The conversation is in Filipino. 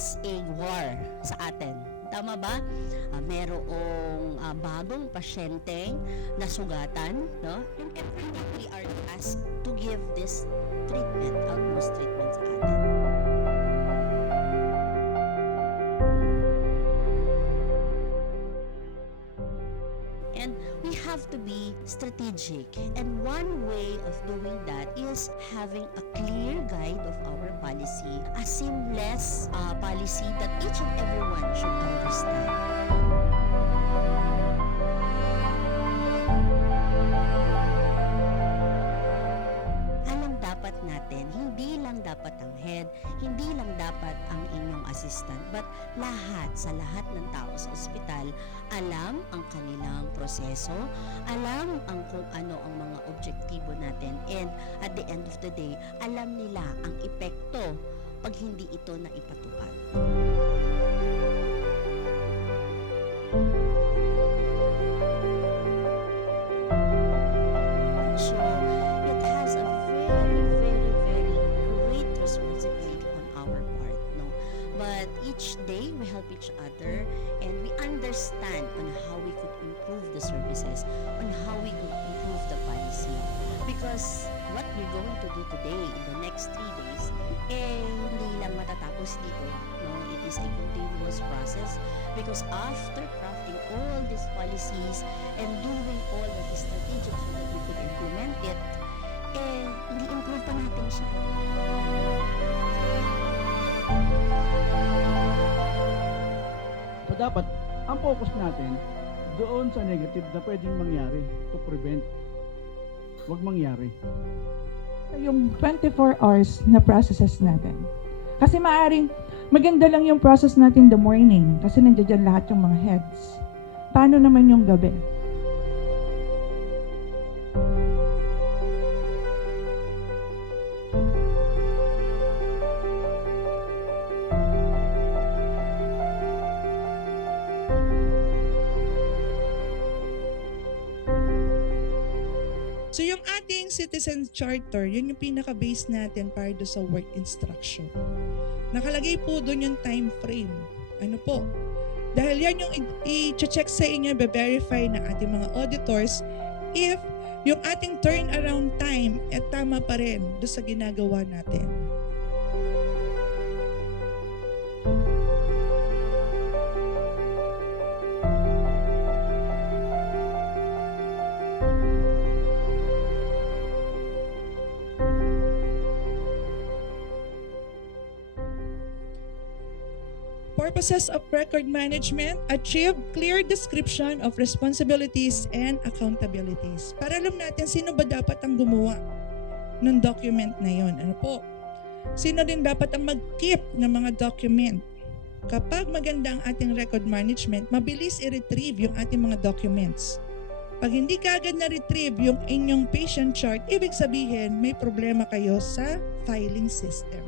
it's a war sa atin. Tama ba? Merong bagong pasyenteng nasugatan, no? And every day we are asked to give this treatment, utmost treatment sa atin. And we have to be strategic. And one way of doing that is having a clear guide of our policy, a seamless policy that each and everyone should understand. Alam dapat natin, hindi lang dapat ang head, hindi lang dapat ang inyong assistant, but sa lahat ng tao sa ospital, alam ang kanilang proseso, alam ang kung ano ang mga objektibo natin, and at the end of the day, alam nila ang epekto pag hindi ito na ipatupad. So, it has a very, very, very great responsibility on our part, no? But each day, we help each other and we understand on how we could improve the services, on how we could improve the policy. Because what we're going to do today in the next 3 days, hindi lang matatapos dito, no? It is a continuous process because after crafting all these policies and doing all that is strategic so that we could implement it, hindi improve pa natin siya. So dapat, ang focus natin doon sa negative na pwedeng mangyari to prevent. Huwag mangyari. Yung 24 hours na processes natin. Kasi maaring maganda lang yung process natin the morning kasi nandiyan dyan lahat yung mga heads. Paano naman yung gabi? So yung ating Citizen Charter, yun yung pinaka-base natin para do sa work instruction. Nakalagay po doon yung time frame. Ano po? Dahil yan yung i-check sa inyo, be-verify ng ating mga auditors if yung ating turnaround time tama pa rin doon sa ginagawa natin. Purposes of record management, achieve clear description of responsibilities and accountabilities. Para alam natin sino ba dapat ang gumawa ng document na yon. Ano po? Sino din dapat ang mag-keep ng mga document? Kapag maganda ang ating record management, mabilis i-retrieve yung ating mga documents. Pag hindi kaagad na-retrieve yung inyong patient chart, ibig sabihin may problema kayo sa filing system.